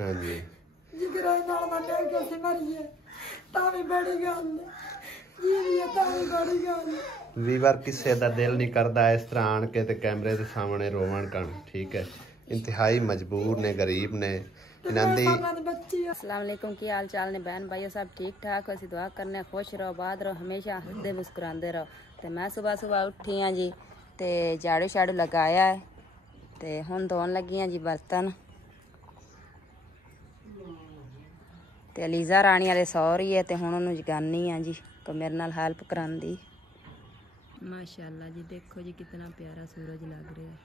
हाँ जी जिगरा नाल मंडे कैसे मरिए तावी बड़ी गल जी भी तावी बड़ी गल भी बार किसी का दिल नहीं करता इस तरह आन के ते कैमरे के सामने रोवन कण ठीक है इंतहाई मजबूर ने गरीब ने इन्हां दी अस्सलाम वालेकुम की हाल चाल ने बहन भाइयों सब ठीक ठाक हो दुआ करने खुश रहो आबाद रहो हमेशा हंसते मुस्कुराते रहो। तो मैं सुबह सुबह उठी हाँ जी तो झाड़ू शाड़ू लगाया है तो हुण धोन लगी हाँ जी बर्तन तो अलीजा रानी वाले सौ रही है तो हुण उन्होंने जगानी हाँ जी को मेरे नाल हेल्प करांदी। माशाल्लाह जी देखो जी कितना प्यारा सूरज लग रहा है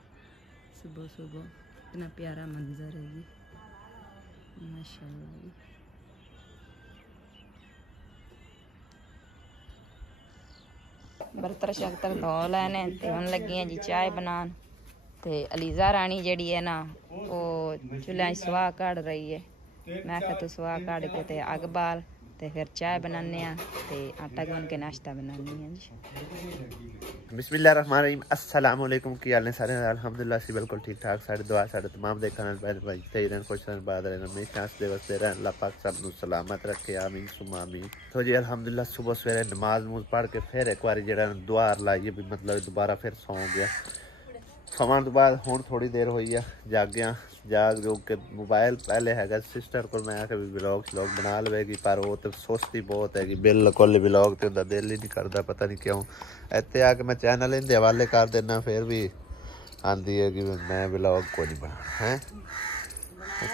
सुबह सुबह कितना प्यारा मंजर है जी माशाल्लाह जी। बर्तन शर्तन धो लैने ते हुण लगी हैं जी चाय बनान ते अलीजा रानी जड़ी है ना वो चुल्हा सुहा काढ़ रही है। मैं आखा तू सुहा काढ़ के ते अग बाल ते फिर चाय बनाने ते आटा गूंद के नाश्ता बनानी है जी। बिस्मिल्लाहिर्रहमानिर्रहीम अस्सलाम वालेकुम की हाल ने सारे अल्हम्दुलिल्लाह सी बिल्कुल ठीक ठाक सारे दुआ सारे तमाम देखने वाले भाई सही रहन खुश रहन बाद रहन हमेशा हंसदे वसदे रहन अल्लाह पाक सब नू सलामत रखे आमीन सुमा आमीन। तो जी अल्हम्दुलिल्लाह सुबह सवेरे नमाज नूज पढ़ के फिर एक बार जरा दुआ लाइए भी मतलब दोबारा फिर सौ गया सौन तो बाद हुण थोड़ी देर हुई है जागिया जाग जो के मोबाइल पहले है सिस्टर को मैं आके भी व्लॉग श्लॉग बना लवेगी पर वो तो सुस्ती बहुत हैगी बिल्कुल व्लॉग तो दिल ही नहीं करता पता नहीं क्यों इतने आके मैं चैनल इनके हवाले कर देना फिर भी आती है कि मैं व्लॉग को नहीं बना है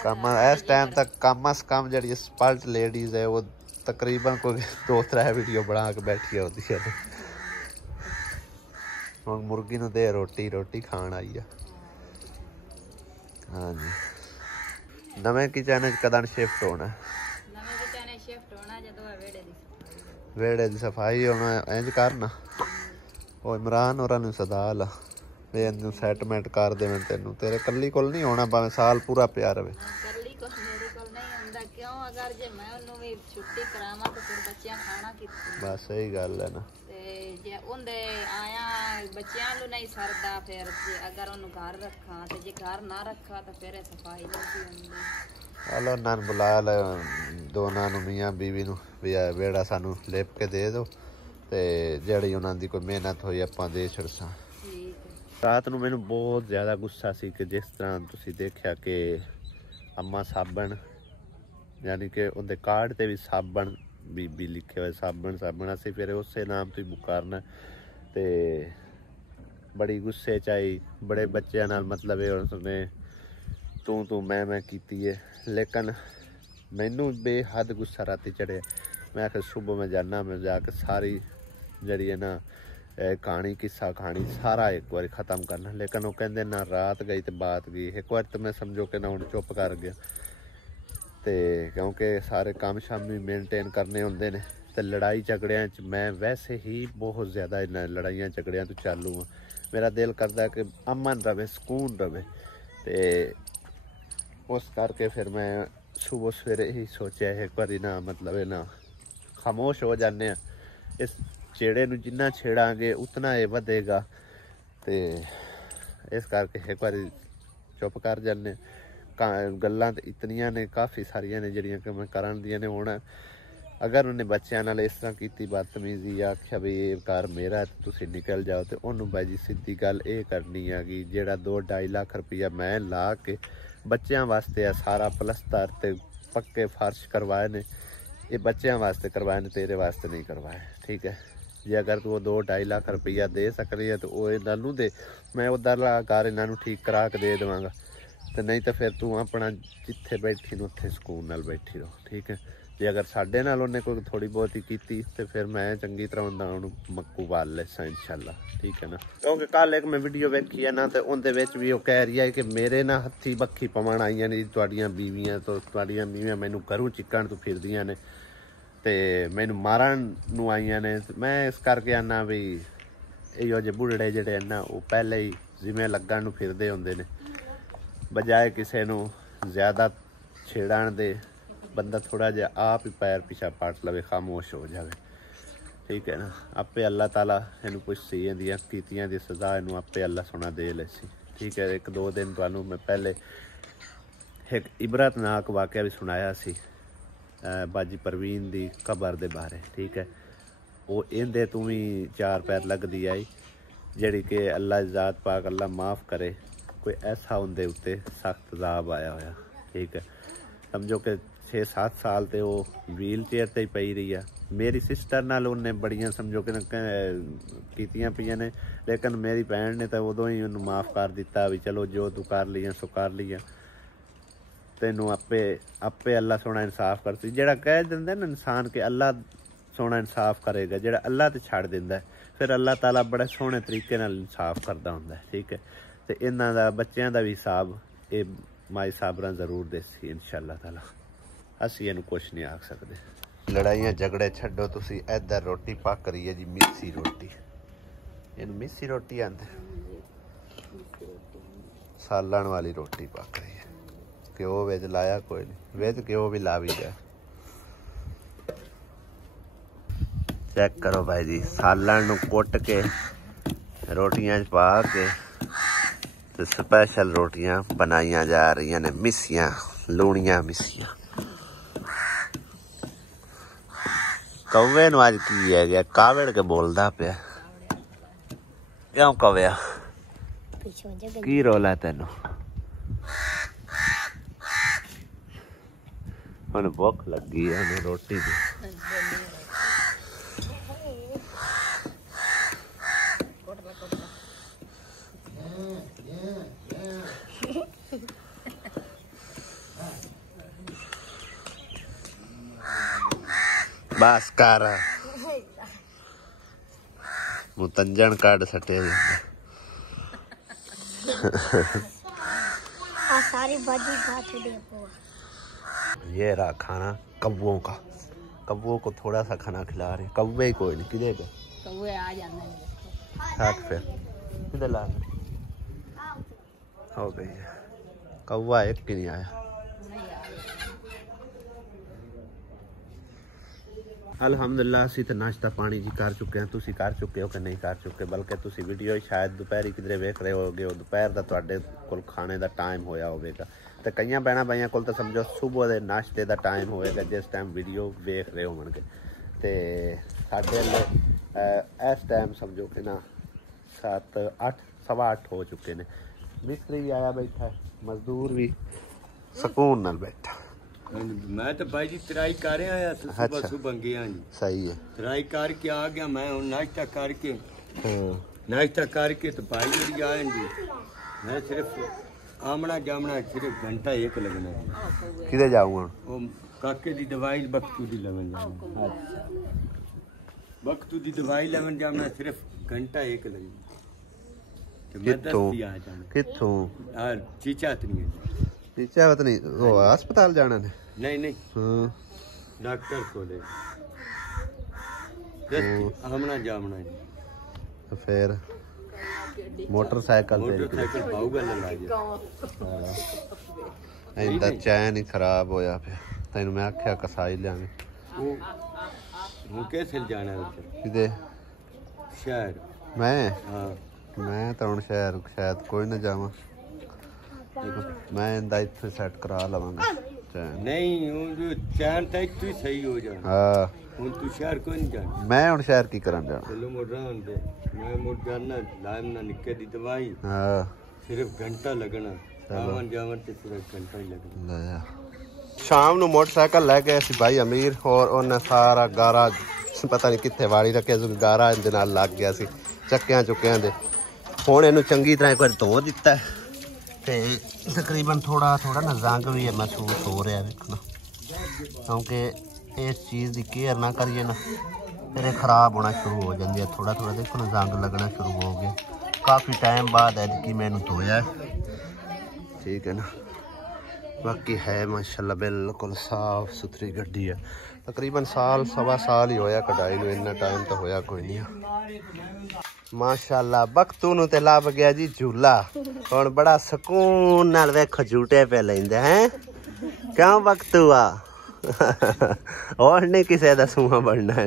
कम इस टाइम तक कम अज कम जी स्पल्ट लेडीज़ है वो तकरीबन कोई 2-3 वीडियो बना के बैठी होती है। हम मुर्गी नूं दे रोटी रोटी खाण आई है। हाँ जी नवे किचन कदन शिफ्ट होना वेड़े की सफाई होना इंज करना वो इमरान और सदा ला सैटमेंट कर दे तेन तेरे कली कोल नहीं होना भावें साल पूरा प्यार रहे बस सही गल है ना चलो उन्होंने बुला लो दोनों मियाँ बीवी भी वेड़ा सानू लिप के दे दो तो जी उन्होंने कोई मेहनत हुई आप दे छड़सा। रात को मैनू बहुत ज़्यादा गुस्सा सी कि जिस तरह तुसी देखा कि अम्मा साबन यानी कि उनके कार्ड से भी साबन बीबी लिखे हुए साबन साबन असी फिर उस नाम तो ही पुकारना तो बड़ी गुस्से आई बड़े बच्चों नाल मतलब उसने तू मैं की है लेकिन मैनू बेहद गुस्सा राती चढ़िया मैं आखिर सुबह मैं जाना मैं जाके सारी जड़ी है ना कहानी किस्सा कहानी सारा एक बार ख़त्म करना लेकिन वो कहते ना रात गई तो बात गई एक बार तो मैं समझो कि ना हूँ चुप कर गया तो क्योंकि सारे काम शाम भी मेनटेन करने होंगे ने तो लड़ाई झगड़िया मैं वैसे ही बहुत ज़्यादा लड़ाइया झगड़िया तो चालू हाँ मेरा दिल करता कि अमन रवे सुकून रवे तो उस करके फिर मैं सुबह सवेरे ही सोचा एक बार ना मतलब है ना खामोश हो जाने इस छेड़े नूं जिन्ना छेड़ांगे उतना ये वधेगा तो इस करके एक बार चुप कर जाने गल्लां इतनियां ने काफ़ी सारिया ने जड़ियां कि मैं करन दियां ने होना अगर उन्हें बच्चों नाल इस तरह की बदतमीजी आख्या भी ये घर मेरा तो तुसीं निकल जाओ तो उन्होंने भाई जी सीधी गल ये करनी है कि जेड़ा 2-2.5 लाख रुपया मैं ला के बच्चों वास्ते है सारा पलस्तर ते पक्के फर्श करवाए ने ये बच्चों वास्ते करवाए ने तेरे वास्ते नहीं करवाए ठीक है जे अगर तू 2-2.5 लाख रुपया दे सकती है तो वो इन्हों दे मैं उधर घर इन्हों ठीक करा के दे देवांगा तो नहीं तो फिर तू अपना जिथे बैठी न उत्थे सुकून नाल बैठी रहो ठीक है जे अगर साढ़े नाल उन्हें कोई थोड़ी बहुत ही की तो फिर मैं चंगी तरह उन्होंने मक्कू पाल लेसा इंशाल्लाह ठीक है ना क्योंकि कल एक मैं वीडियो वेखी है ना तो उनके भी वो कह रही है कि मेरे ना हथी बखी पवन आईया ने तुहाड़ियां बीवियां तो तुहाड़ियां बीवियां मैनू घरों चिक्कण तो फिरदियां ने ते मैनू मारन नूं आईयां ने मैं इस करके आना भी इहो जे बुढ़ड़े जिहड़े ना वो पहले ही जिवें लगन नूं फिरदे हुंदे ने बजाय किसी नूं ज़्यादा छेड़न दे बंदा थोड़ा जिहा आप ही पैर पिछा पट लवे खामोश हो जाए ठीक है ना आपे अल्लाह ताला इनू पुछसी इहदियां कीतियां दी सज़ा इनू आपे अल्लाह सोना दे लेसी ठीक है। 1-2 दिन तुहानू मैं पहले एक इबरतनाक वाक़या भी सुनाया सी बाजी परवीन दी कबर दे बारे, ठीक है। वो इंदे तू भी 4 पैर लगदी आई जिहड़ी कि अल्लाह ज़ात पाक अल्लाह माफ़ करे, कोई ऐसा उनके उत्ते सख्त अज़ाब आया होया, ठीक है। समझो कि 6-7 साल तो वो व्हील चेयर ते ही पई रही है। मेरी सिस्टर नाल उन्हें बड़ियां समझो कि कीतियां पियां ने, लेकिन मेरी भैन ने तो उदों ही उन्हें माफ़ कर दिता भी चलो जो तू कर लिया सो कर लिया, तेनों आपे आपे अल्लाह सोना इंसाफ करती। जेड़ा कह दिंदा ना इंसान के अल्लाह सोना इंसाफ करेगा, जेड़ा अल्लाह तो छड़ दिंदा है, फिर अल्लाह ताला बड़े सोहने तरीके नाल इंसाफ करदा हुंदा है, ठीक है। तो इन्हां दा बच्चों का भी हिसाब ये माई साबरां जरूर देसी इंशाअल्लाह ताला। असीं इहनूं कुछ नहीं आख सकदे। लड़ाइयां झगड़े छड्डो, तुसीं इधर रोटी पक रही है जी, मिस्सी रोटी, इहनूं मिस्सी रोटी आंदे, सालन वाली रोटी पक रही है। घ्यो विच लाया कोई नहीं, विच घ्यो भी ला भी जाए। चेक करो भाई जी, सालन नूं कुट के रोटियां च पा के तो स्पैशल रोटियां बनाइयां जा रही ने, मिस्सियां लूणियां मिस्सियां। कौवे नूं अज की है गया, कावड़ के बोलदा पिया, क्यों कव्या की रोला तेनू? हुण भुख लगी है रोटी दी। बस कर मुतंजन काट सटे सारी बाजी खा ये रहा खाना कौवों का। कौवों को थोड़ा सा खाना खिला रहे, कौवे ही कोई नहीं, किधर गए कौवे आ जाते फिर किधर ला हो गई है। कौवा एक भी नहीं आया। अल्हम्दुलिल्लाह असीं तो नाश्ता पानी जी कर चुके हैं, तुसीं कर चुके हो कि नहीं कर चुके, बल्कि तुसीं वीडियो शायद दोपहरी किधरे वेख रहे होगे, दोपहर का तुहाडे कोल खाने का टाइम होया होगा। तो कई भैन भाइयों को तो समझो सुबह के नाश्ते का टाइम होएगा जिस टाइम वीडियो वेख रहे होंगे। तो साढ़े इस टाइम समझो कि ना 7-8 सवा 8 हो चुके हैं। मिस्त्री भी आया बैठा है, मजदूर भी सुकून नाल बैठा। मैं तो भाई जी तराई कर आया, सुबह सुबह गया जी। सही है, तराई करके आ गया मैं, नाश्ता करके नाश्ता करके तो भाई जी आए जी। मैं सिर्फ आमना जामना सिर्फ घंटा एक लगना है। किधर जाऊंगा? वो काके दी दवाई बख्तू दी लवन जाना, बख्तू दी दवाई लवन जाना सिर्फ घंटा एक लगना। तो मैं 10 आ जाना। कित्थों? चीचा तनी चीचा नहीं, वो अस्पताल जाना है? नहीं नहीं, डॉक्टर को ले हमना जामना जी। तो फिर मोटरसाइकिल पाऊगा लगा इंदा चैन ही खराब होया पे, तेन मैं आख्या कसाई लिया वो कैसे जाना है किदे शहर? मैं तो शहर शायद कोई ना जावा, मैं इंदा इत्थे सेट करा लवांगा चैन। नहीं जो चैन था इत्थों ही सही हो जाना। हां हुन तू शहर कोई नहीं जाना। मैं हुन शहर की करन जाना? चलो मोड़ान दे, मैं मोड़ जाना लाइम ना निक्के दी दवाई। हां सिर्फ घंटा लगना, आवन जावन ते सिर्फ घंटा ही लगना। शाम ਨੂੰ मोटरसाइकिल लेके ਅਸੀਂ भाई अमीर और ਉਹਨੇ ਸਾਰਾ ਗਾਰਾ ਪਤਾ ਨਹੀਂ ਕਿੱਥੇ ਵਾੜੀ ਰੱਖਿਆ ਸੀ, ਗਾਰਾ ਇਹਦੇ ਨਾਲ ਲੱਗ ਗਿਆ ਸੀ ਚੱਕਿਆਂ ਚੁੱਕਿਆਂ ਦੇ। ਹੁਣ ਇਹਨੂੰ ਚੰਗੀ ਤਰ੍ਹਾਂ ਇੱਕ ਵਾਰ ਧੋ ਦਿੱਤਾ ਤੇ ਤਕਰੀਬਨ ਥੋੜਾ ਨਾ ਜ਼ੰਗ ਵੀ ਮਹਿਸੂਸ ਹੋ ਰਿਹਾ ਵੇਖਣਾ, ਕਿਉਂਕਿ ਇਸ ਚੀਜ਼ ਦੀ ਕੇਅਰ ਨਾ ਕਰੀਏ ਨਾ ਫਿਰ ਇਹ ਖਰਾਬ ਹੋਣਾ ਸ਼ੁਰੂ ਹੋ ਜਾਂਦੀ ਹੈ। ਥੋੜਾ ਦੇਖੋ ਨਾ ਜ਼ੰਗ ਲੱਗਣਾ ਸ਼ੁਰੂ ਹੋ ਗਿਆ। ਕਾਫੀ ਟਾਈਮ ਬਾਅਦ ਐਤਕੀ ਮੈਂ ਇਹਨੂੰ ਧੋਇਆ, ठीक है ना। बाकी है माशाल्लाह बिल्कुल साफ सुथरी गड्डी है। तकरीबन साल सवा साल ही होया कढ़ाई में, इन्ना टाइम तो होया कोई नहीं। माशाल्लाह बख्तू नूं ते लभ गया जी झूला, हुण बड़ा सुकून नाल वेखो झूटे पे लैंदा है। क्यों बख्तू और नहीं किसी दा सूहा बनना है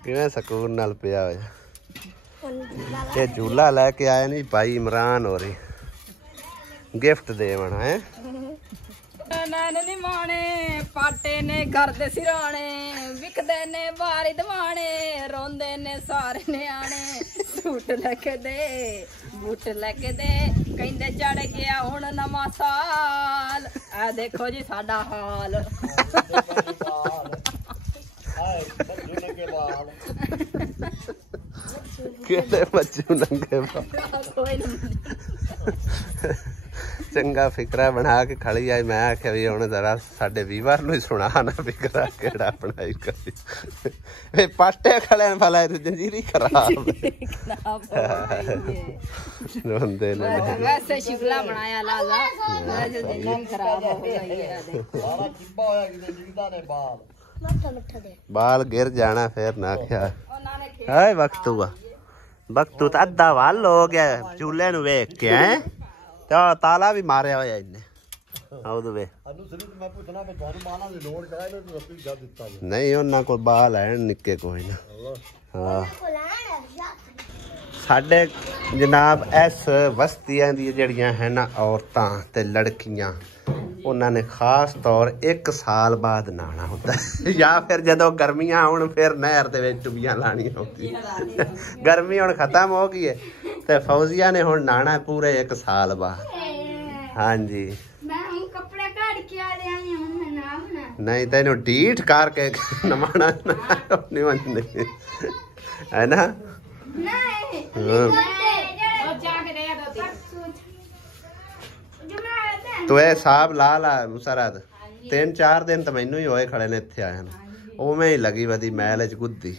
किवें सुकून नाल पिया होया। ये झूला लैके आए नी भाई इमरान हो रही, गिफ्ट देवना है। ਨੈਣ ਨੀ ਮਾਣੇ ਪਾਟੇ ਨੇ ਘਰ ਦੇ ਸਿਰਾਣੇ ਵਿਕਦੇ ਨੇ ਵਾਰੀ ਦਵਾਣੇ ਰੋਂਦੇ ਨੇ ਸਾਰੇ ਨਿਆਣੇ ਸੂਟ ਲੈ ਕੇ ਦੇ ਬੂਟ ਲੈ ਕੇ ਦੇ ਕਹਿੰਦੇ ਚੜ ਗਿਆ ਹੁਣ ਨਵਾਂ ਸਾਲ ਆ ਦੇਖੋ ਜੀ ਸਾਡਾ ਹਾਲ ਕਿਹੜੇ ਬੱਚੂ ਨੰਗੇ ਕੋਈ ਨਹੀਂ ਚੰਗਾ ਫਿਕਰਾ ਬਣਾ ਕੇ ਖੜੀ ਆਈ ਮੈਂ ਆਖਿਆ ਵੀ ਹੁਣ ਜ਼ਰਾ ਸਾਡੇ ਵੀਵਾਰ ਨੂੰ ਹੀ ਸੁਣਾ ਨਾ ਫਿਕਰਾ ਕਿਹੜਾ ਬਣਾਈ ਕਰੀ ਇਹ ਪਾਟੇ ਖੜੇ ਫਲਾ ਜੰਜੀਰੀ ਖਰਾਬ ਰੋਂਦੇ ਨੇ ਵੈਸੇ ਸ਼ਿਵਲਾ ਬਣਾਇਆ ਲਾਲਾ ਮੈਂ ਜੋ ਦਿਨ ਖਰਾਬ ਹੋ ਗਈ ਹੈ ਸਾਰਾ ਚਿੱਬਾ ਹੋਇਆ ਕਿਤੇ ਜਿੰਦਾ ਨੇ ਬਾਲ मिठा दे बाल गिर जाना फिर ना क्या है वक्त हुआ वक्त तो अद्धा वाल हो गया चूल्हे नु वेख के हैं तो ताला भी मारे होया इन्ने आउद वे ਅਨੂ ਸਰੀ ਮੈਂ ਪੁੱਛਣਾ ਵੀ ਤੁਹਾਨੂੰ ਮਾਨਾ ਦੀ ਲੋੜ ਕਰਾਏ ਨਾ ਤੂੰ ਆਪੀ ਜਾ ਦਿੱਤਾ ਜੀ नहीं ਉਹਨਾਂ ਕੋਲ ਬਾਲ ਹੈ ਨਿੱਕੇ ਕੋਈ ਨਾ ਹਾਂ ਸਾਡੇ ਜਨਾਬ ਇਸ ਬਸਤੀਆਂ ਦੀ ਜਿਹੜੀਆਂ ਹੈ ਨਾ ਔਰਤਾਂ ਤੇ ਲੜਕੀਆਂ ਉਹਨਾਂ ਨੇ ਖਾਸ ਤੌਰ 1 ਸਾਲ ਬਾਅਦ ਨਹਾਣਾ ਹੁੰਦਾ ਜਾਂ ਫਿਰ ਜਦੋਂ ਗਰਮੀਆਂ ਆਉਣ ਫਿਰ ਨਹਿਰ ਦੇ ਵਿੱਚ ਟੁੱਬੀਆਂ ਲਾਣੀਆਂ ਹੁੰਦੀਆਂ ਗਰਮੀ ਹੁਣ ਖਤਮ ਹੋ ਗਈ ਹੈ ਤੇ ਫੌਜ਼ੀਆ ਨੇ ਹੁਣ ਨਹਾਣਾ ਪੂਰੇ 1 ਸਾਲ ਬਾਅਦ ਹਾਂਜੀ मैं हम कपड़े काट के आ रहे हैं हम ना बना नहीं तेन ढीठ करके नमाना नहीं मनते है ना नहीं ਤੂੰ ਇਹ ਹਿਸਾਬ ਲਾ ਲਾ ਮੁਸਰਤ 3-4 ਦਿਨ ਤਾਂ ਮੈਨੂੰ ਹੀ ਹੋਏ ਖੜੇ ਨੇ ਇੱਥੇ ਆਇਆ ਨੂੰ ਉਵੇਂ ਹੀ ਲੱਗੀ ਵਧੀ ਮੈਲ ਚ ਗੁੱਦੀ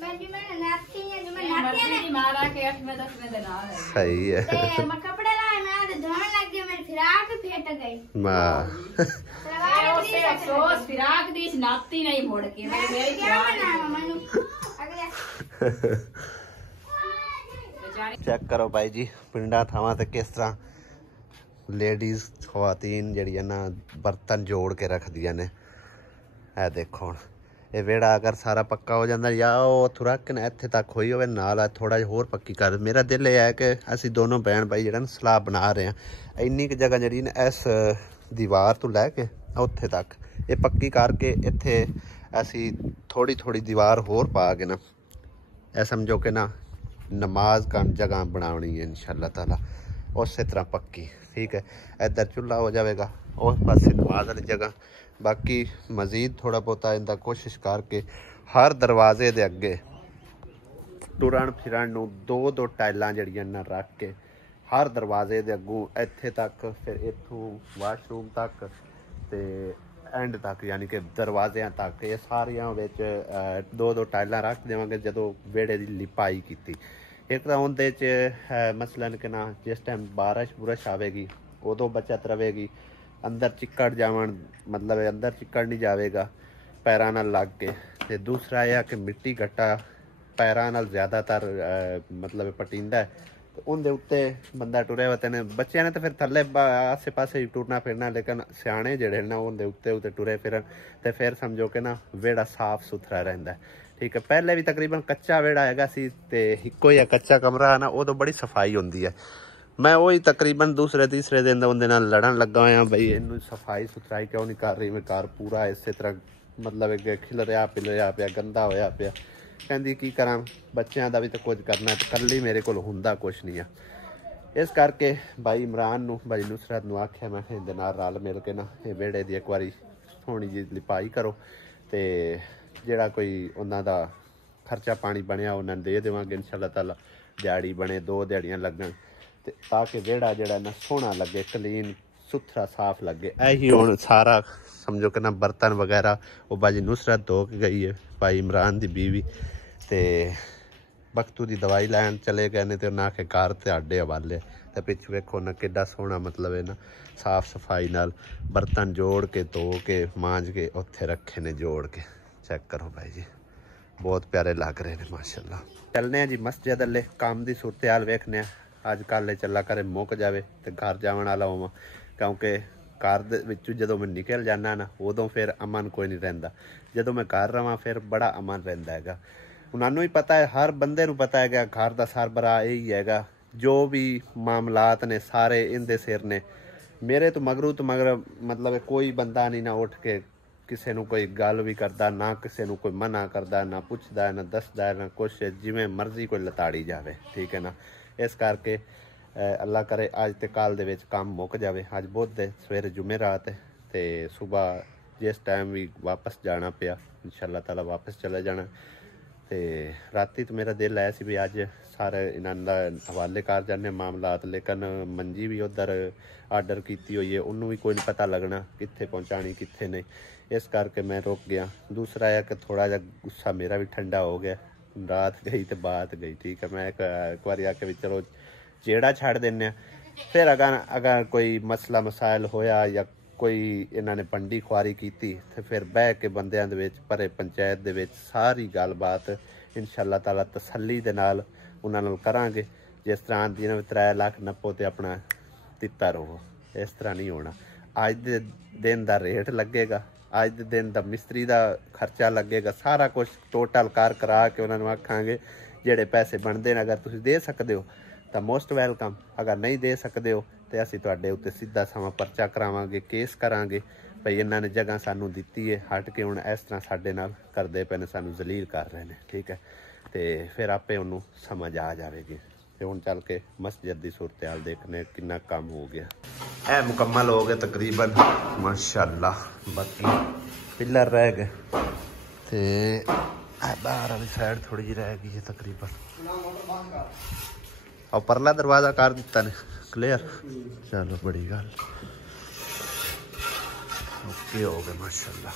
मैं जी मैं नाती है जो मैं नाती है ਮਰਜ਼ੀ ਮਾਰਾ ਕੇ 8ਵੇਂ 10ਵੇਂ ਦੇ ਨਾਲ ਹੈ ਸਹੀ ਹੈ ते मैं कपड़े लाए मैं तो धोने लग गई मेरी फिराक फट गई ਮਾਂ सलवार ਉਸੇ ਅਫਸੋਸ ਫਿਰਾਕ ਦੀ ਨਾਤੀ ਨਹੀਂ ਮੁੜ ਕੇ ਮੇਰੀ क्या ਫਿਰਾਕ बनावा मनु अगले ਚੈੱਕ ਕਰੋ ਭਾਈ ਜੀ ਪਿੰਡਾਂ ਥਾਵਾਂ ਤੇ ਕਿਸ ਤਰ੍ਹਾਂ ਲੇਡੀਜ਼ ਖਵਾਤੀਨ ਜਿਹੜੀਆਂ ਨਾ ਬਰਤਨ ਜੋੜ ਕੇ ਰੱਖਦੀਆਂ ਨੇ ਇਹ ਦੇਖੋ ਹੁਣ ਇਹ ਵਿਹੜਾ ਅਗਰ ਸਾਰਾ ਪੱਕਾ ਹੋ ਜਾਂਦਾ ਜਾਂ ਉਹ ਉੱਥੋਂ ਰੱਖ ਕੇ ਨਾ ਇੱਥੇ ਤੱਕ ਹੋਈ ਹੋਵੇ ਨਾਲ ਥੋੜਾ ਜਿਹਾ ਹੋਰ ਪੱਕੀ ਕਰ ਮੇਰਾ ਦਿਲ ਇਹ ਹੈ ਕਿ ਅਸੀਂ ਦੋਨੋਂ ਭੈਣ ਭਾਈ ਜਿਹੜਾ ਨਾ ਸਲਾਬ ਬਣਾ ਰਹੇ ਹਾਂ ਇੰਨੀ ਕੁ ਜਗ੍ਹਾ ਜਿਹੜੀ ਨਾ ਇਸ ਦੀਵਾਰ ਤੋਂ ਲੈ ਕੇ ਉੱਥੇ ਤੱਕ ਇਹ ਪੱਕੀ ਕਰਕੇ ਇੱਥੇ ਅਸੀਂ ਥੋੜੀ ਦੀਵਾਰ ਹੋਰ ਪਾ ਕੇ ਨਾ ਇਹ ਸਮਝੋ ਕਿ ਨਾ ਨਮਾਜ਼ ਕਰਨ ਜਗ੍ਹਾ ਬਣਾਉਣੀ ਹੈ ਇਨਸ਼ਾਅੱਲਾ ਤਾਲਾ ਉਸੇ ਤਰ੍ਹਾਂ ਪੱਕੀ ਠੀਕ ਹੈ ਇੱਧਰ ਚੁੱਲ੍ਹਾ ਹੋ ਜਾਵੇਗਾ ਉਸ ਪਾਸੇ ਨਮਾਜ਼ ਵਾਲੀ ਜਗ੍ਹਾ ਬਾਕੀ ਮਜ਼ੀਦ ਥੋੜਾ ਬਹੁਤਾ ਇਹਦਾ ਕੋਸ਼ਿਸ਼ ਕਰਕੇ ਹਰ ਦਰਵਾਜ਼ੇ ਦੇ ਅੱਗੇ ਟੁਰਨ ਫਿਰਨ ਨੂੰ 2 ਟਾਈਲਾਂ ਜਿਹੜੀਆਂ ਨਾ ਰੱਖ ਕੇ ਹਰ ਦਰਵਾਜ਼ੇ ਦੇ ਅੱਗੋਂ ਇੱਥੇ ਤੱਕ ਫਿਰ ਇੱਥੋਂ ਵਾਸ਼ਰੂਮ ਤੱਕ ਤੇ ਐਂਡ ਤੱਕ ਯਾਨੀ ਕਿ ਦਰਵਾਜ਼ਿਆਂ ਤੱਕ ਇਹ ਸਾਰੀਆਂ ਵਿੱਚ 2 ਟਾਈਲਾਂ ਰੱਖ ਦੇਵਾਂਗੇ ਜਦੋਂ ਵਿਹੜੇ ਦੀ ਲਿਪਾਈ ਕੀਤੀ ਇੱਕ ਤਾਂ ਉਹਦੇ 'ਚ ਮਸਲਨ ਕਿ ਨਾ ਜਿਸ ਟਾਈਮ ਬਾਰਿਸ਼ ਆਵੇਗੀ ਉਦੋਂ ਬਚਤ ਰਹੇਗੀ ਅੰਦਰ ਚਿੱਕੜ ਜਾਵਣ ਮਤਲਬ ਅੰਦਰ ਚਿੱਕੜ ਨਹੀਂ ਜਾਵੇਗਾ ਪੈਰਾਂ ਨਾਲ ਲੱਗ ਕੇ ਤੇ ਦੂਸਰਾ ਇਹ ਆ ਕਿ ਮਿੱਟੀ ਘੱਟਾ ਪੈਰਾਂ ਨਾਲ ਜ਼ਿਆਦਾਤਰ ਮਤਲਬ ਪਟੀਂਦਾ ਤੇ ਉਹਦੇ ਉੱਤੇ ਬੰਦਾ ਟੁਰਿਆ ਵਾ ਤੇ ਬੱਚਿਆਂ ਨੇ ਤਾਂ ਫਿਰ ਥੱਲੇ ਆਸੇ ਪਾਸੇ ਹੀ ਟੁਰਨਾ ਫਿਰਨਾ ਲੇਕਿਨ ਸਿਆਣੇ ਜਿਹੜੇ ਨਾ ਉਹਦੇ ਉੱਤੇ ਟੁਰੇ ਫਿਰਨ ਤੇ ਫਿਰ ਸਮਝੋ ਕਿ ਨਾ ਵਿਹੜਾ ਸਾਫ਼ ਸੁਥਰਾ ਰਹਿੰਦਾ ਠੀਕ ਹੈ ਪਹਿਲੇ ਵੀ ਤਕਰੀਬਨ ਕੱਚਾ ਵਿਹੜਾ ਹੈਗਾ ਸੀ ਤੇ ਇੱਕੋ ਹੀ ਕੱਚਾ ਕਮਰਾ ਨਾ ਉਦੋਂ ਬੜੀ ਸਫਾਈ ਹੁੰਦੀ ਹੈ ਮੈਂ ਉਹੀ ਤਕਰੀਬਨ ਦੂਸਰੇ ਤੀਸਰੇ ਦਿਨ ਉਹਦੇ ਨਾਲ ਲੜਨ ਲੱਗਾ ਹੋਇਆ ਬਈ ਇਹਨੂੰ ਸਫਾਈ ਸੁਥਰਾਈ ਕਿਉਂ ਨਹੀਂ ਕਰ ਰਹੀ ਮੈਂ ਘਰ ਪੂਰਾ ਇਸੇ ਤਰ੍ਹਾਂ ਮਤਲਬ ਖਿਲ ਰਿਹਾ ਪਿਲ ਰਿਹਾ ਪਿਆ ਗੰਦਾ ਹੋਇਆ ਪਿਆ ਕਹਿੰਦੀ ਕੀ ਕਰਾਂ ਬੱਚਿਆਂ ਦਾ ਵੀ ਤਾਂ ਕੁਝ ਕਰਨਾ ਤੇ ਇਕੱਲੀ ਮੇਰੇ ਕੋਲ ਹੁੰਦਾ ਕੁਛ ਨਹੀਂ ਆ ਇਸ ਕਰਕੇ ਭਾਈ ਇਮਰਾਨ ਨੂੰ ਭਾਈ ਨੁਸਰਤ ਨੂੰ ਆਖਿਆ ਮੈਂ ਇਹਦੇ ਨਾਲ ਰਲ ਮਿਲ ਕੇ ਨਾ ਇਹ ਵਿਹੜੇ ਦੀ ਇੱਕ ਵਾਰੀ ਸੋਹਣੀ ਜਿਹੀ ਲਿਪਾਈ ਕਰੋ ਤੇ ਜਿਹੜਾ ਕੋਈ ਉਹਨਾਂ ਦਾ ਖਰਚਾ ਪਾਣੀ ਬਣਿਆ ਉਹਨਾਂ ਨੂੰ ਦੇ ਦੇਵਾਂਗੇ ਇਨਸ਼ਾਅੱਲਾ ਤਾਲਾ ਦਿਹਾੜੀ ਬਣੇ 2 ਦਿਹਾੜੀਆਂ ਲੱਗਣ ਤੇ ਤਾਂ ਕਿ ਵਿਹੜਾ ਜਿਹੜਾ ਨਾ ਸੋਹਣਾ ਲੱਗੇ ਕਲੀਨ ਸੁਥਰਾ ਸਾਫ਼ ਲੱਗੇ ਇਹੀ ਹੁਣ ਸਾਰਾ ਸਮਝੋ ਕਿ ਨਾ ਬਰਤਨ ਵਗੈਰਾ ਉਹ ਬਾਜੀ ਨੁਸਰਤ ਧੋ ਕੇ ਗਈ ਹੈ ਭਾਈ ਇਮਰਾਨ ਦੀ ਬੀਵੀ ਤੇ ਬਖਤੂ ਦੀ ਦਵਾਈ ਲੈਣ ਚਲੇ ਗਏ ਨੇ ਤੇ ਉਹਨਾਂ ਆਖੇ ਘਰ ਤੁਹਾਡੇ ਹਵਾਲੇ ਤੇ ਪਿੱਛੇ ਵੇਖੋ ਨਾ ਕਿੱਡਾ ਸੋਹਣਾ ਮਤਲਬ ਹੈ ਨਾ ਸਾਫ਼ ਸਫਾਈ ਨਾਲ ਬਰਤਨ ਜੋੜ ਕੇ ਧੋ ਕੇ ਮਾਂਜ ਕੇ ਉੱਥੇ ਰੱਖੇ ਨੇ ਜੋੜ ਕੇ ਚੈੱਕ ਕਰੋ ਭਾਈ ਜੀ ਬਹੁਤ ਪਿਆਰੇ ਲੱਗ ਰਹੇ ਨੇ ਮਾਸ਼ਾਅੱਲਾ ਚੱਲਨੇ ਆ ਜੀ ਮਸਜਿਦ ਅੱਲੇ ਕੰਮ ਦੀ ਸੂਰਤ ਹਾਲ ਵੇਖਨੇ ਆ ਅੱਜ ਕੱਲ੍ਹ ਚੱਲਾ ਕਰੇ ਮੁੱਕ ਜਾਵੇ ਤੇ ਘਰ ਜਾਵਣ ਵਾਲਾ ਹੋਵਾਂ ਕਿਉਂਕਿ ਘਰ ਦੇ ਵਿੱਚੋਂ ਜਦੋਂ ਮੈਂ ਨਿਕਲ ਜਾਂਦਾ ਨਾ ਉਦੋਂ ਫਿਰ ਅਮਨ ਕੋਈ ਨਹੀਂ ਰਹਿੰਦਾ ਜਦੋਂ ਮੈਂ ਘਰ ਰਵਾਂ ਫਿਰ ਬੜਾ ਅਮਨ ਰਹਿੰਦਾ ਹੈਗਾ ਉਹਨਾਂ ਨੂੰ ਹੀ ਪਤਾ ਹੈ ਹਰ ਬੰਦੇ ਨੂੰ ਪਤਾ ਹੈਗਾ ਘਰ ਦਾ ਸਰਬਰਾਹ ਇਹ ਹੀ ਹੈਗਾ ਜੋ ਵੀ ਮਾਮਲਾਤ ਨੇ ਸਾਰੇ ਇਹਦੇ ਸਿਰ ਨੇ मेरे तो मगर मतलब कोई बंदा नहीं ना उठ के किसी ਨੂੰ कोई गल भी करता, ना किसी ਨੂੰ कोई मना करता, ना पुछदा ना दसदा ना कुछ, जिवें मर्जी कोई लताड़ी जावे। ठीक है ना। इस करके अल्लाह करे अज ते कल दे विच काम मुक जावे। अज बुध है, सवेरे जुमेरात है, ते सुबह जिस टाइम भी वापस जाना पिया इंशाअल्लाह ताला वापस चले जाना। ते राती तो मेरा दिल है सी भी अज सारे इन्हां दा हवाले कर जाने मामलात, लेकिन मंजी भी उधर आर्डर की हुई है, उन्होंने भी कोई नहीं पता लगना कित्थे पहुँचानी कित्थे नहीं। इस करके मैं रुक गया। दूसरा है कि थोड़ा जा गुस्सा मेरा भी ठंडा हो गया, रात गई तो बात गई। ठीक है। मैं एक बार आके भी चलो जेड़ा छड़ देने, फिर अगर कोई मसला मसाइल होया या कोई इन्होंने पंडी खुआरी की तो फिर बह के बंदियां दे विच भरे पंचायत दे विच सारी गलबात इंशाअल्लाह ताला तसल्ली दे नाल उन्हां नाल करांगे। जिस तरह आंदी ने 3 लाख नप्पो ते अपना दिता रहो, इस तरह नहीं होना। अज दे दिन दा रेट लगेगा, अज दे दिन दा मिस्त्री दा खर्चा लगेगा, सारा कुछ टोटल कर करा के उन्होंने आखांगे जेड़े पैसे बनते हैं अगर तुसीं दे सकते हो तो मोस्ट वैलकम, अगर नहीं दे सकते हो तो असीं तुहाडे उत्ते सीधा समा परचा करावांगे, केस करांगे भई इन्हां ने जगह सानू दित्ती है, हट के हुण इस तरह साडे नाल करदे पे ने, सानू जलील कर रहे हैं। ठीक है। तो फिर आपे उन्होंने समझ आ जाएगी। तो हुण चल के मस्जिद की सूरत हाल देखने कितना काम हो गया। ए मुकम्मल हो गए तकरीबन माशाअल्लाह, बाकी पिलर रह गए ते बाहर वाली साइड थोड़ी जी रह गई है तकरीबन। और परला दरवाजा कर दिता ने क्लियर, चलो बड़ी गल, ओके हो गए माशाअल्लाह।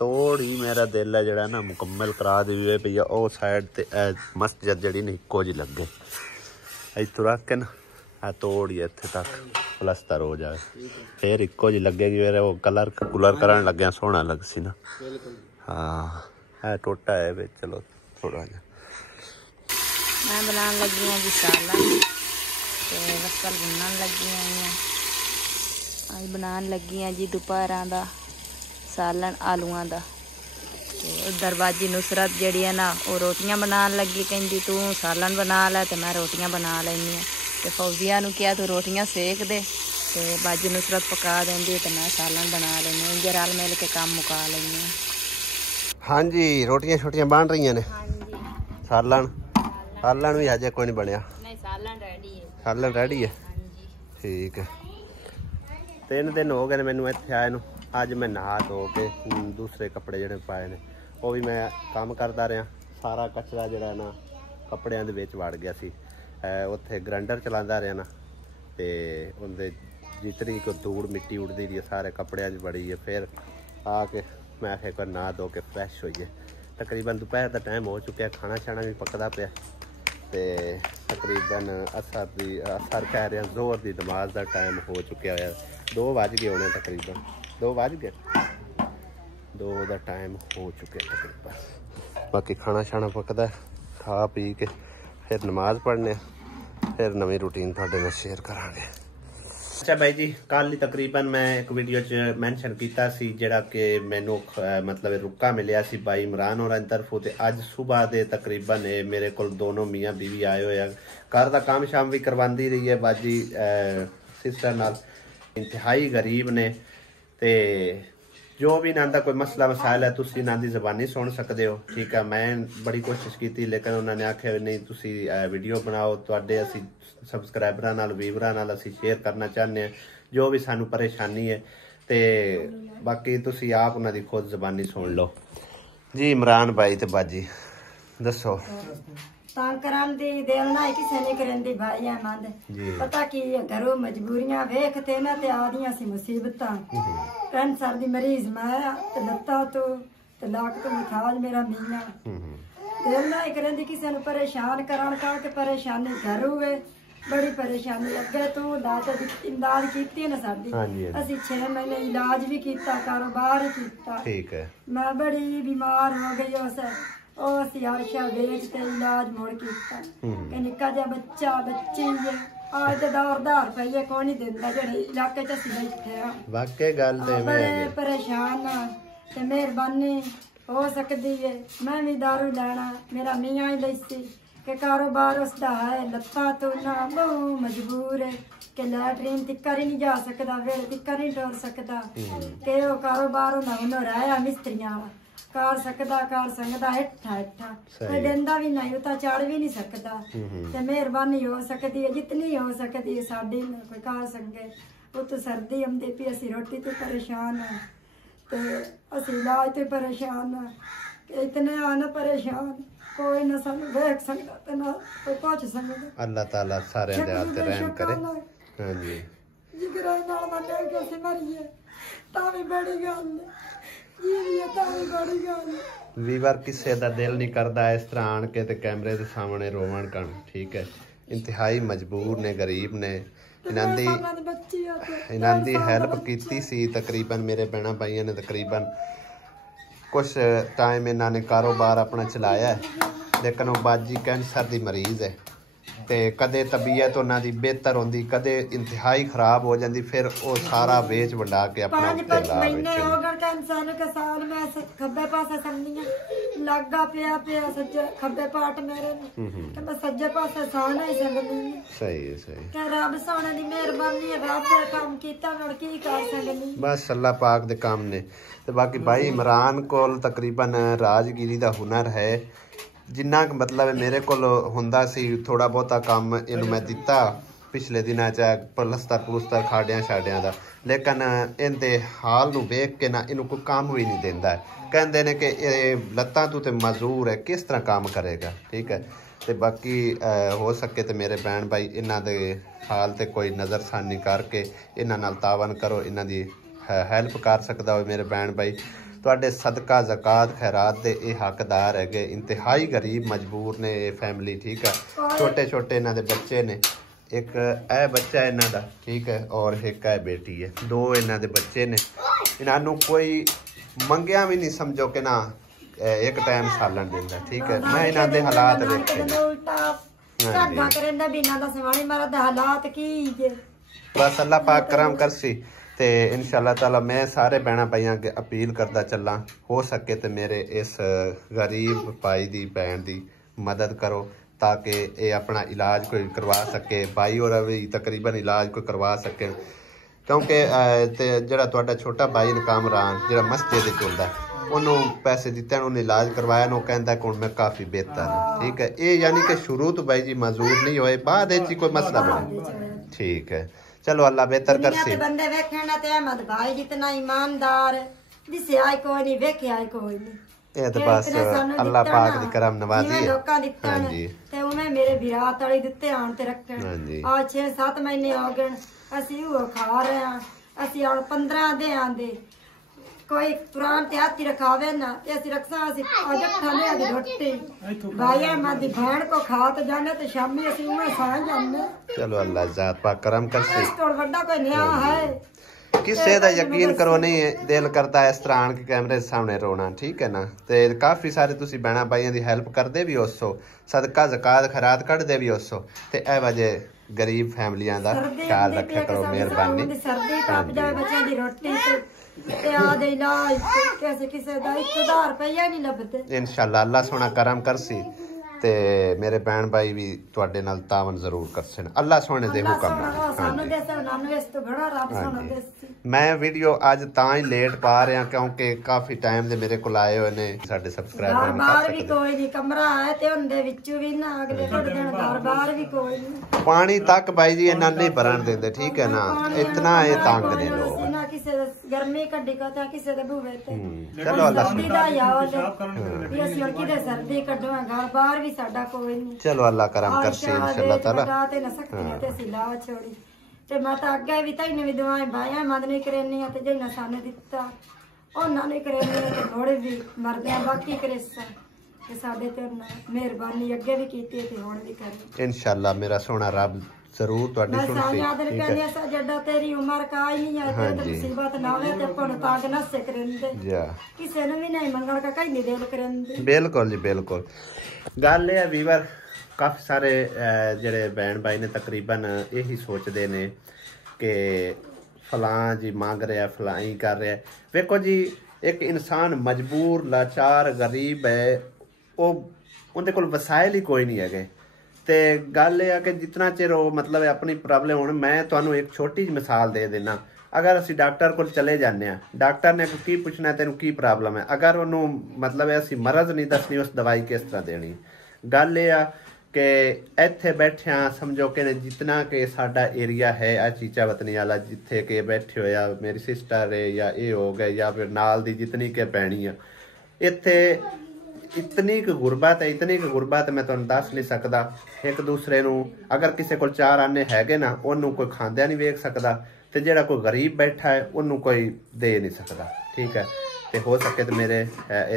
थोड़ी मेरा दिल है जरा ना मुकम्मल करा दी भैया ओ साइड ते मस्जिद जड़ी नहीं इको जी लगे, इतों रख के ना थोड़ी इत्थे तक प्लस्तर हो जाए, फिर इको जी लगेगी। फिर वो कलर करन लगे सोहना लग सी ना। हाँ है टोटा है वे, चलो थोड़ा जा मैं बनाने लगी हूँ जी सालन ते वसल बुनन लगी हुई हैं। अज बनाने लगी हैं जी दोपहर का सालन आलूआं दा। ते उधर बाजी नुसरत जड़ी है ना वो रोटियां बनाने लगी, कहती तू सालन बना लै ते मैं रोटियां बना लैनी। ते फौजिया नूं कहा तू रोटियां सेक दे, ते बाजी नुसरत पका देंदी ते मैं सालन बना लैनी। इंजे रल मिल के काम मुका लैनी। हाँ जी रोटियां छोटियां बन रही ने। हाँ जी सालन सालन भी अजे कोई नहीं बनया। नहीं सालन रेडी है। सालन रेडी है। हाँ जी ठीक है। 3 दिन हो गए मैनू इत्थे आए नूं। अज मैं नहा धो के दूसरे कपड़े जिहड़े पाए ने वो भी मैं काम करता रहा। सारा कचरा जिहड़ा ना कपड़ियां दे विच वड़ गया सी। उत्थे ग्राइंडर चलांदा रहा ना, ते उनदे जितनी कोई धूड़ मिट्टी उड़दी रही है सारे कपड़ियां च बड़ी है। फिर आके मैं आखे कोई नहा धो के फ्रैश होइए। तकरीबन दोपहर का टाइम हो चुका, खाना शाना भी पकदा पिया ते तकरीबन असर कह रहे हैं जोर की नमाज का टाइम हो चुका है। 2 बज गए होने तकरीबन, 2 बज गए, 2 का टाइम हो चुके तकरीबन। बाकी खाना शाना पकदा, खा पी के फिर नमाज पढ़ने, फिर नवी रूटीन थोड़े नाल शेयर करांगे। अच्छा भाई जी, कल ही तकरीबन मैं एक वीडियो च मैंशन किया सी जिहड़ा कि मैनू मतलब रुका मिलिया सी भाई इमरान होरां दी तरफों। ते अज सुबह दे तकरीबन मेरे को दोनों मियाँ बीवी आए हुए हैं। घर का काम शाम भी करवाती रही है बाजी सिस्टर नाल। इंतहाई गरीब ने, ते जो भी इन्हां दा कोई मसला मसाइल है तुसीं इन्हां दी ज़बानी सुन सकते हो। ठीक है। मैं बड़ी कोशिश की लेकिन उन्होंने आख्या नहीं तुसीं वीडियो बनाओ, तुहाडे असीं सबसक्राइबरां नाल व्यूवरां नाल असीं शेयर करना चाहते हैं जो भी सानू परेशानी है। ते बाकी तुसीं आप उन्हां दी खुद ज़बानी सुन लो जी। इमरान भाई ते बाजी दसो। तंग करान दी दिल ना किसे नहीं करन दी भाई अहमद। पता की घरों मजबूरियां वेखते ना ते आदियां सी मुसीबतां। कैंसर दी मरीज मैं ते लत्ता तो ते लाक तो मुथाज मेरा मियां। दिल ना करन दी किसे नु परेशान करन का के परेशानी घर होवे। बड़ी परेशानी अगे तू दात इमदाद कीती ना साडी। असी 6 महीने इलाज भी कीता, कारोबार ही कीता। ठीक है। मैं बड़ी बीमार हो गई उस यारशा वेच ते इलाज मुड़ कीता कि निक्का जिहा बच्चा बच्ची है आज ते दौरदार पईए कोई नहीं दिंदा जेड़े इलाके च असीं बैठे आ। वाकई गल ते बड़े परेशान आ ते मेहरबानी ਹੋ ਸਕਦੀ ਹੈ ਮੈਂ ਵੀ ਦਾਰੂ ਲੈਣਾ, ਮੇਰਾ ਮੀਆਂ ਹੀ ਲੈਸੀ ਕਿ ਕਾਰੋਬਾਰ ਉਸਦਾ ਹੈ, ਲੱਤਾਂ ਤੋਂ ਨਾ ਬਹੁ ਮਜਬੂਰ ਹੈ ਕਿ ਲੈਟਰੀਨ ਤਿੱਕਰ ਹੀ ਨਹੀਂ ਜਾ ਸਕਦਾ, ਵੇਲੇ ਤਿੱਕਰ ਨਹੀਂ ਟੋਰ ਸਕਦਾ ਕਿ ਉਹ ਕਾਰੋਬਾਰ ਉਹਨਾਂ ਰਹਿਆ ਮਿਸਤਰੀਆਂ ਵਾਲਾ ਕਰ ਸਕਦਾ ਹੇਠਾ ਕੋਈ ਦਿੰਦਾ ਵੀ ਨਹੀਂ, ਉਹ ਤਾਂ ਚੜ ਵੀ ਨਹੀਂ ਸਕਦਾ। ਤੇ ਮਿਹਰਬਾਨੀ ਹੋ ਸਕਦੀ ਹੈ ਜਿਤਨੀ ਹੋ ਸਕਦੀ ਹੈ ਸਾਡੀ ਕੋਈ ਕਰ ਸਕੇ। ਉਹ ਤਾਂ ਸਰਦੀ ਆਉਂਦੀ ਪਈ, ਅਸੀਂ ਰੋਟੀ ਤੋਂ ਪਰੇਸ਼ਾਨ ਹਾਂ ਤੇ ਅਸੀਂ ਇਲਾਜ ਤੋਂ ਪਰੇਸ਼ਾਨ ਹਾਂ ਕਿ ਇਤਨੇ ਆना ਪਰੇਸ਼ਾਨ ਕੋਈ ਨਾ ਸਾਨੂੰ ਵੇਖ ਸਕਦਾ ਤੇ ਨਾ ਕੋਈ ਪੁੱਛ ਸਕਦਾ। ਅੱਲਾਹ ਤਾਲਾ ਸਾਰਿਆਂ ਦੇ ਹੱਥ ਰਹਿਮ ਕਰੇ। ਹਾਂਜੀ ਜਿਗਰਾਂ ਨਾਲ ਮੰਨਿਆ ਕਿ ਅਸੀਂ ਮਰੀਏ ਤਾਂ ਵੀ ਬੜੀ ਗੱਲ ਹੈ, ਜੀ ਤਾਂ ਵੀ ਬੜੀ ਗੱਲ ਹੈ। ਵੀਰ ਕਿਸੇ ਦਾ ਦਿਲ ਨਹੀਂ ਕਰਦਾ ਇਸ ਤਰ੍ਹਾਂ ਆਣ ਕੇ ਤੇ ਕੈਮਰੇ ਦੇ ਸਾਹਮਣੇ ਰੋਵਣ ਕਣ, ਠੀਕ ਹੈ। ਇੰਤਹਾਈ ਮਜਬੂਰ ਨੇ, ਗਰੀਬ ਨੇ। ਇਹਨਾਂ ਦੀ ਹੈਲਪ ਕੀਤੀ ਸੀ ਤਕਰੀਬਨ ਮੇਰੇ ਭੈਣਾਂ ਭਾਈਆਂ ਨੇ, ਤਕਰੀਬਨ ਕੁਛ ਟਾਈਮ ਇਹਨਾਂ ਨੇ ਕਾਰੋਬਾਰ ਆਪਣਾ ਚਲਾਇਆ, ਲੇਕਿਨ ਉਹ ਬਾਜੀ ਕੈਂਸਰ ਦੀ ਮਰੀਜ਼ ਹੈ ਤੇ ਕਦੇ ਤਬੀਅਤ ਉਹਨਾਂ ਦੀ ਬਿਹਤਰ ਹੁੰਦੀ, ਕਦੇ ਇੰਤਹਾਈ ਖਰਾਬ ਹੋ ਜਾਂਦੀ, ਫਿਰ ਉਹ ਸਾਰਾ ਵੇਚ ਵੰਡਾ ਕੇ ਆਪਣਾ ਉੱਤੇ ਲਾ ਮਹੀਨੇ ਹੋ ਗਏ ਕੈਂਸਰ ਕੇ ਸਾਲ ਮੈਂ ਖੱਬੇ ਪਾਸੇ ਸੰਨੀਆਂ ਲੱਗਾ ਪਿਆ ਸੱਜੇ ਖੱਬੇ ਪਾਟ ਮੇਰੇ ਨੂੰ ਤੇ ਮੈਂ ਸੱਜੇ ਪਾਸੇ ਸਾਹ ਨਹੀਂ ਸਕਦੀ। ਸਹੀ ਹੈ, ਸਹੀ ਕਿ ਰੱਬ ਸੋਹਣੇ ਦੀ ਮਿਹਰਬਾਨੀ ਹੈ, ਰੱਬ ਨੇ ਕੰਮ ਕੀਤਾ ਨਾਲ ਕੀ ਕਰ ਸਕਦੀ। ਬਸ ਅੱਲਾਹ ਪਾਕ ਦੇ ਕੰਮ ਨੇ। ਤੇ ਬਾਕੀ ਭਾਈ ਇਮਰਾਨ ਕੋਲ ਤਕਰੀਬਨ ਰਾਜਗੀਰੀ ਦਾ ਹੁਨਰ ਹੈ, ਜਿੰਨਾ ਕੁ ਮਤਲਬ ਮੇਰੇ ਕੋਲ ਹੁੰਦਾ ਸੀ ਥੋੜਾ ਬਹੁਤਾ ਕੰਮ ਇਹਨੂੰ ਮੈਂ ਦਿੱਤਾ ਪਿਛਲੇ ਦਿਨਾਂ 'ਚ ਪਲਸਤਰ ਖਾੜਿਆਂ ਛਾੜਿਆਂ ਦਾ, ਲੇਕਿਨ ਇਹਦੇ ਹਾਲ ਨੂੰ ਵੇਖ ਕੇ ਨਾ ਇਹਨੂੰ ਕੋਈ ਕੰਮ ਵੀ ਨਹੀਂ ਦਿੰਦਾ। ਕਹਿੰਦੇ ਨੇ ਕਿ ਇਹ ਲੱਤਾਂ ਤੋਂ ਤੇ ਮਜ਼ਦੂਰ ਹੈ, ਕਿਸ ਤਰ੍ਹਾਂ ਕੰਮ ਕਰੇਗਾ, ਠੀਕ ਹੈ। ਤੇ ਬਾਕੀ ਹੋ ਸਕੇ ਤੇ ਮੇਰੇ ਭੈਣ ਭਾਈ ਇਹਨਾਂ ਦੇ ਹਾਲ ਤੇ ਕੋਈ ਨਜ਼ਰਸਾਨੀ ਕਰਕੇ ਇਹਨਾਂ ਨਾਲ ਤਾਵਨ ਕਰੋ, ਇਹਨਾਂ ਦੀ ਹੈਲਪ ਕਰ ਸਕਦਾ ਹੋਵੇ ਮੇਰੇ ਭੈਣ ਭਾਈ। ਤੁਹਾਡੇ ਸਦਕਾ ਜ਼ਕਾਤ ਖੈਰਾਤ ਦੇ ਇਹ ਹੱਕਦਾਰ ਹੈਗੇ। ਇੰਤਹਾਈ ਗਰੀਬ ਮਜਬੂਰ ਨੇ ਇਹ ਫੈਮਿਲੀ, ਠੀਕ ਹੈ। ਛੋਟੇ ਛੋਟੇ ਇਹਨਾਂ ਦੇ ਬੱਚੇ ਨੇ, ਇੱਕ ਇਹ ਬੱਚਾ ਇਹਨਾਂ ਦਾ, ਠੀਕ ਹੈ, ਔਰ ਇੱਕ ਇਹ ਬੇਟੀ ਹੈ। ਦੋ ਇਹਨਾਂ ਦੇ ਬੱਚੇ ਨੇ। ਇਹਨਾਂ ਨੂੰ ਕੋਈ ਮੰਗਿਆ ਵੀ ਨਹੀਂ ਸਮਝੋ ਕਿ ਨਾ ਇੱਕ ਟਾਈਮ ਸਾਲਣ ਦਿੰਦਾ, ਠੀਕ ਹੈ। ਮੈਂ ਇਹਨਾਂ ਦੇ ਹਾਲਾਤ ਵੇਖੇ बस अल्लाह पाक करम करसी ते इंशाअल्लाह ताला मैं सारे भैन भाइयों के अपील करता चला, हो सके तो मेरे इस गरीब भाई दी भैन दी मदद करो ताकि ये अपना इलाज कोई करवा सके, भाई और भी तकरीबन इलाज कोई करवा सके। क्योंकि ਜਿਹੜਾ ਤੁਹਾਡਾ ਛੋਟਾ भाई ने कामरान ਜਿਹੜਾ मस्जिद चलता उन्होंने पैसे दिते, उन्हें इलाज करवाया, वो कहता कि मैं काफ़ी बेहतर हूँ, ठीक है। ये यानी कि शुरू तो भाई जी मंजूर नहीं होए, बाद कोई मसला बने, ठीक है। चलो अल्लाह बेहतर कर सी। बंदे वेखना ते अहमद भाई जितना ईमानदार दिसे आए कोई नहीं, वेखे आए कोई नहीं। ये तो बस अल्लाह पाक दी करम नवाजी है। लोकां दित्ता ने ते उन्हें मेरे विरात वाली दित्ते आन ते रखण। आज 6-7 महीने हो गए असी वो खा रहे हैं, असी और 15 दे आंदे कोई पुरान ते हाथी रखावे ना ते असी रखसा, असी आज खाने आदि रोटी भाई अहमद दी बहन को खा तो जाने ते शामी असी उन्हें खा जाने। चलो अल्लाह जात पाक करम कर सी। तो बड़ा कोई न्याय है, किसी का यकीन करो नहीं दिल करता है इस तरह आन के कैमरे सामने रोना, ठीक है ना। ते काफी सारे तुसी बहना भाइयों की हेल्प करते भी होसो, सदका ज़कात खैरात कढ़दे भी होसो, ते ए वजह गरीब फैमिलियां दा ख्याल रखा करो, मेहरबानी। सर्दी टप जाए बच्चों की रोटी ते आदे इलाज कैसे किसे दा 1000 रुपया नहीं लभदे। इंशाअल्लाह अल्लाह सोना करम करसी ते मेरे बहन भाई भी तुहाडे नाल तावन जरूर करसन, अल्लाह सोने दे हुक्म नाल। मैं वीडियो आज तां ही लेट पा रहा क्योंकि काफी टाइम दे मेरे कोल आए हुए ने साडे सब्सक्राइबर ने। बाहर भी कोई नहीं, कमरा है ते उनदे विचों भी ना अगले थोड़े दिन बाहर भी कोई नहीं। पानी तक भाई जी इन्ना नहीं भरन देंदे, ठीक है ना, इतना ये तंग ने लोग। गर्मी कड्डी का ता किसे दे बुवे ते चलो अल्लाह सर्दी दा याद ये असि और किदे सर्दी कड्डो घर बाहर भी साडा कोई नहीं। चलो अल्लाह करम करसी इंशाअल्लाह ताला। ते न सकती ते सिला छोड़ी ते मैं ता अगे भी तई ने भी दुआएं भाया मद नहीं करनी ते जेना साने दित्ता ओना नहीं करनी ते थोड़े भी मरदे बाकी करेसा ते साडे ते मेहरबानी अगे भी कीती ते हुण भी करनी इंशाअल्लाह। मेरा सोना रब जरूर तुहाडी सुनसी, ठीक है। जड्डा तेरी उम्र का ही नहीं है ते मुसीबत ना आवे ते पण ताक न से करंदे जा किसे ने भी नहीं मंगल का कहीं नहीं दिल करंदे। बिल्कुल जी बिल्कुल। गल है वीवर काफ़ी सारे जेड़े बहन भाई ने तकरीबन यही सोचते ने कि फलां जी मांग रहा फलां ही कर रहा। वेखो जी एक इंसान मजबूर लाचार गरीब है ਉਹਦੇ ਕੋਲ ਵਸਾਇਲ ਹੀ ਕੋਈ ਨਹੀਂ ਹੈਗੇ। ਤੇ ਗੱਲ ਇਹ ਆ ਕਿ ਜਿੰਨਾ ਚਿਰ ਉਹ ਮਤਲਬ ਆਪਣੀ ਪ੍ਰੋਬਲਮ ਹੁਣ ਮੈਂ ਤੁਹਾਨੂੰ ਇੱਕ ਛੋਟੀ ਜਿਹੀ ਮਿਸਾਲ ਦੇ ਦੇਣਾ। ਅਗਰ ਅਸੀਂ ਡਾਕਟਰ ਕੋਲ ਚਲੇ ਜਾਂਦੇ ਹਾਂ, ਡਾਕਟਰ ਨੇ ਕੀ ਪੁੱਛਣਾ ਤੈਨੂੰ ਕੀ ਪ੍ਰੋਬਲਮ ਹੈ, ਅਗਰ ਉਹਨੂੰ ਮਤਲਬ ਅਸੀਂ ਮਰਜ਼ ਨਹੀਂ ਦੱਸਣੀ ਉਸ ਦਵਾਈ ਕਿਸ ਤਰ੍ਹਾਂ ਦੇਣੀ। ਗੱਲ ਇਹ ਆ ਕਿ ਇੱਥੇ ਬੈਠਿਆਂ ਸਮਝੋ ਕਿ ਜਿਤਨਾ ਕਿ ਸਾਡਾ ਏਰੀਆ ਹੈ ਆ ਚੀਚਾ ਵਤਨੀ ਵਾਲਾ ਜਿੱਥੇ ਕਿ ਬੈਠੇ ਹੋਇਆ ਮੇਰੀ ਸਿਸਟਰ ਹੈ ਜਾਂ ਇਹ ਹੋ ਗਏ ਜਾਂ ਫਿਰ ਨਾਲ ਦੀ ਜਿਤਨੀ ਕਿ ਪੈਣੀ ਆ ਇੱਥੇ इतनी क गुरबत मैं तुहानू दस नहीं सकता। एक दूसरे नू अगर किसी को 4 आने हैगे ना उन्होंने कोई खांदिया नहीं वेख सकता ते जेड़ा कोई गरीब बैठा है उन्होंने कोई दे नहीं सकता। ठीक है, तो हो सके तो मेरे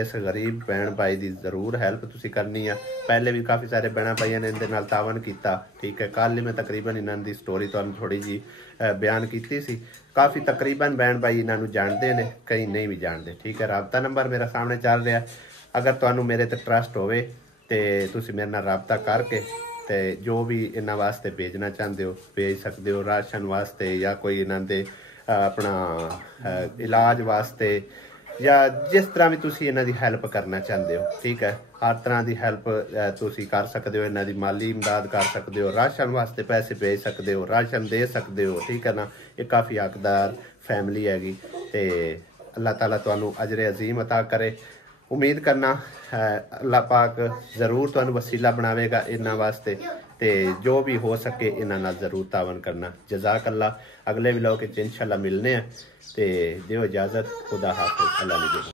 इस गरीब भैन भाई की जरूर हैल्प तुसी करनी है। पहले भी काफ़ी सारे भैन भाइयों ने इहदे नाल तावन किया। ठीक है, कल ही मैं तकरीबन इन्हां दी स्टोरी तुहानू थोड़ी जी बयान की सी। काफ़ी तकरीबन भैन भाई इन्हों जानते हैं, कई नहीं भी जानते। ठीक है, राबता नंबर मेरा सामने चल रहा है। अगर तुहानू मेरे ते ट्रस्ट होवे ते तुसी मेरे नाल राबता करके ते जो भी इन्हां वास्ते भेजना चाहते हो भेज सकते हो, राशन वास्ते या कोई इन्हां दे अपना इलाज वास्ते या जिस तरह भी तुसी इन्हां दी हैल्प करना चाहते हो। ठीक है, हर तरह की हैल्प तुसी कर सकते हो, इन्हां दी माली इमदाद कर सकते हो, राशन वास्ते पैसे भेज सकते हो, राशन दे सकते हो। ठीक है ना, ये काफ़ी हकदार फैमिली हैगी ते अल्लाह ताला तुहानू अजरे अजीम अता करे। उम्मीद करना अल्लाह पाक जरूर तुहानू वसीला बनावेगा इन्हां वास्ते ते जो भी हो सके इन्हां नाल जरूर तावन करना। जज़ाक अल्लाह। अगले व्लॉग च इंशाअल्लाह मिलने हैं ते दिओ इजाज़त। खुदा हाफिज़। अल्लाह ने